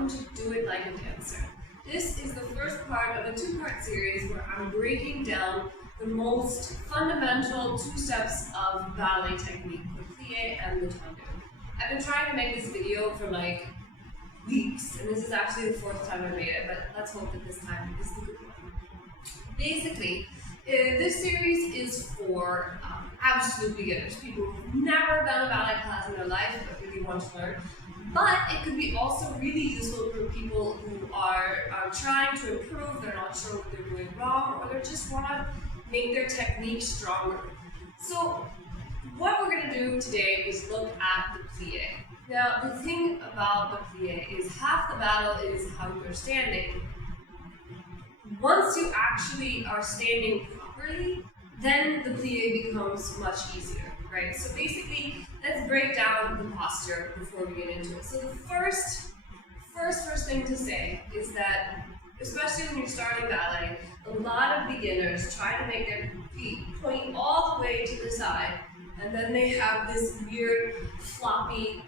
welcome to Do It Like a Dancer. This is the first part of a two-part series where I'm breaking down the most fundamental two steps of ballet technique, the plie and the tendu. I've been trying to make this video for like weeks, and this is actually the fourth time I made it, but let's hope that this time is the good one. Basically, this series is for absolute beginners, people who've never done a ballet class in their life but really want to learn. But it could be also really useful for people who are trying to improve, they're not sure what they're doing wrong, or they just want to make their technique stronger. So what we're going to do today is look at the plie. Now the thing about the plie is half the battle is how you're standing. Once you actually are standing properly, then the plie becomes much easier. Right, so basically, let's break down the posture before we get into it. So the first thing to say is that, especially when you're starting ballet, a lot of beginners try to make their feet point all the way to the side, and then they have this weird, floppy,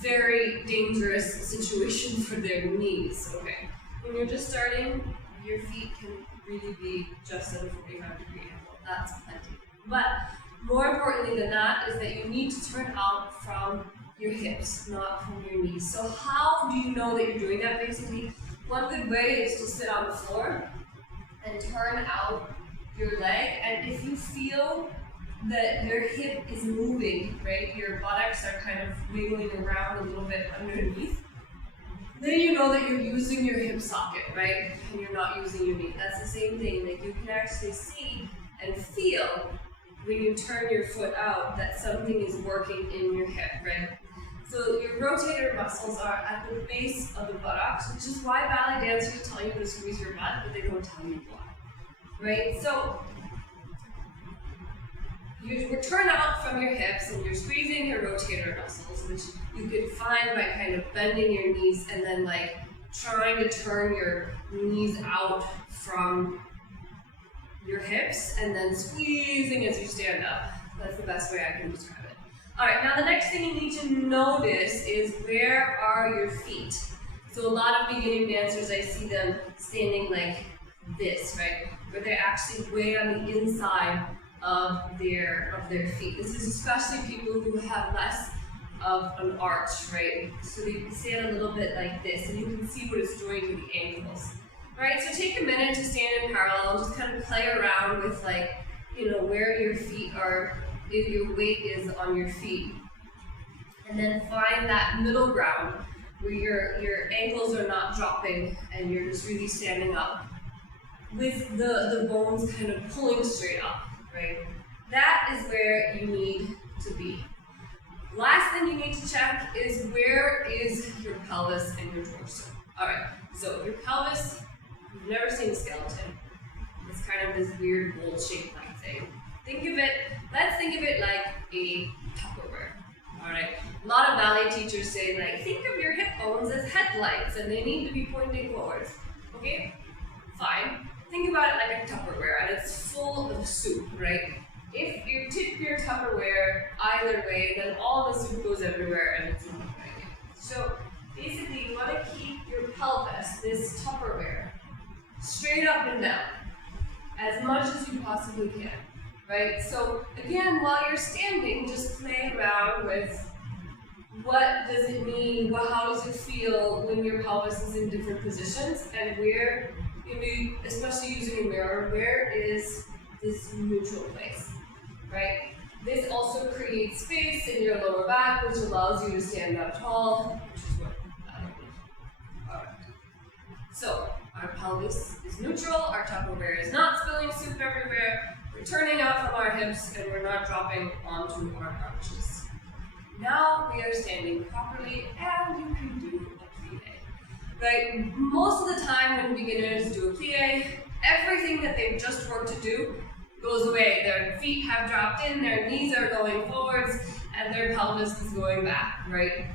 very dangerous situation for their knees. Okay, when you're just starting, your feet can really be just at a 45-degree angle. That's plenty. But more importantly than that is that you need to turn out from your hips, not from your knees. So how do you know that you're doing that basically? One good way is to sit on the floor and turn out your leg, and if you feel that your hip is moving, right, your buttocks are kind of wiggling around a little bit underneath, then you know that you're using your hip socket, right, and you're not using your knee. That's the same thing, like you can actually see and feel when you turn your foot out that something is working in your hip, right? So your rotator muscles are at the base of the buttocks, which is why ballet dancers tell you to squeeze your butt, but they don't tell you why, right? So you turn out from your hips and you're squeezing your rotator muscles, which you can find by kind of bending your knees and then like trying to turn your knees out from your hips and then squeezing as you stand up. That's the best way I can describe it. All right, now the next thing you need to notice is where are your feet? So a lot of beginning dancers, I see them standing like this, right? Where they're actually way on the inside of their feet. This is especially people who have less of an arch, right? So they can stand a little bit like this, and you can see what it's doing to the ankles. Right, so take a minute to stand in parallel and just kind of play around with like, you know, where your feet are, if your weight is on your feet. And then find that middle ground where your ankles are not dropping and you're just really standing up with the bones kind of pulling straight up, right? That is where you need to be. Last thing you need to check is where is your pelvis and your torso. All right, so your pelvis, you've never seen a skeleton. It's kind of this weird bowl-shaped like thing. Let's think of it like a Tupperware. All right. A lot of ballet teachers say like, think of your hip bones as headlights and they need to be pointing forwards. Okay? Fine. Think about it like a Tupperware and it's full of soup, right? If you tip your Tupperware either way, then all the soup goes everywhere and it's not right. So basically you want to keep your pelvis, this Tupperware, straight up and down, as much as you possibly can, right? So again, while you're standing, just play around with what does it mean, how does it feel when your pelvis is in different positions, and where, especially using a mirror, where is this neutral place, right? This also creates space in your lower back, which allows you to stand up tall, which is what I need. All right. So our pelvis is neutral, our Tupperware is not spilling soup everywhere, we're turning out from our hips, and we're not dropping onto our arches. Now we are standing properly, and you can do a plie. Right? Most of the time when beginners do a plie, everything that they've just worked to do goes away. Their feet have dropped in, their knees are going forwards, and their pelvis is going back, right?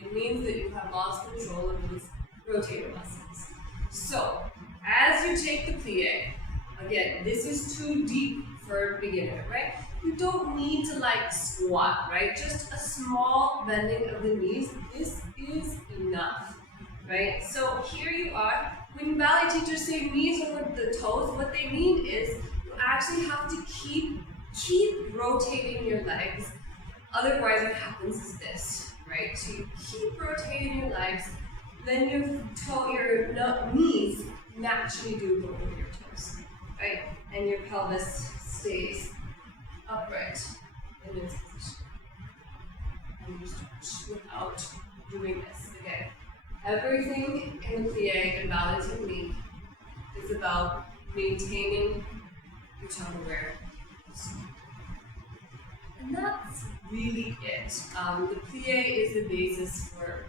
It means that you have lost control of these rotator muscles. So, as you take the plie, again, this is too deep for a beginner, right? You don't need to like squat, right? Just a small bending of the knees, this is enough, right? you are, when ballet teachers say knees over the toes, what they mean is you actually have to keep rotating your legs. Otherwise, what happens is this, right? So you keep rotating your legs, then your knees naturally do go over your toes, right? And your pelvis stays upright in its position. And you stretch without doing this again. Everything in the plie and ballet technique is about maintaining your tongue awareness. And that's really it. The plie is the basis for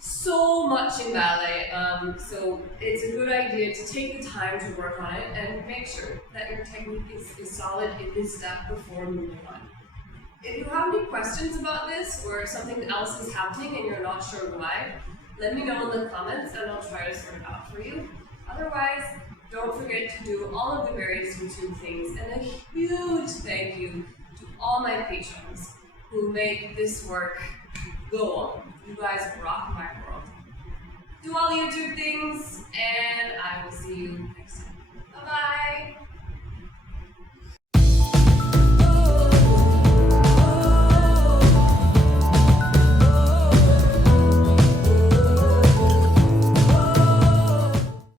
so much in ballet, so it's a good idea to take the time to work on it and make sure that your technique is solid in this step before moving on. If you have any questions about this or something else is happening and you're not sure why, let me know in the comments and I'll try to sort it out for you. Otherwise, don't forget to do all of the various YouTube things, and a huge thank you to all my patrons who make this work go on. You guys rock my world. Do all the YouTube things, and I will see you next time. Bye-bye!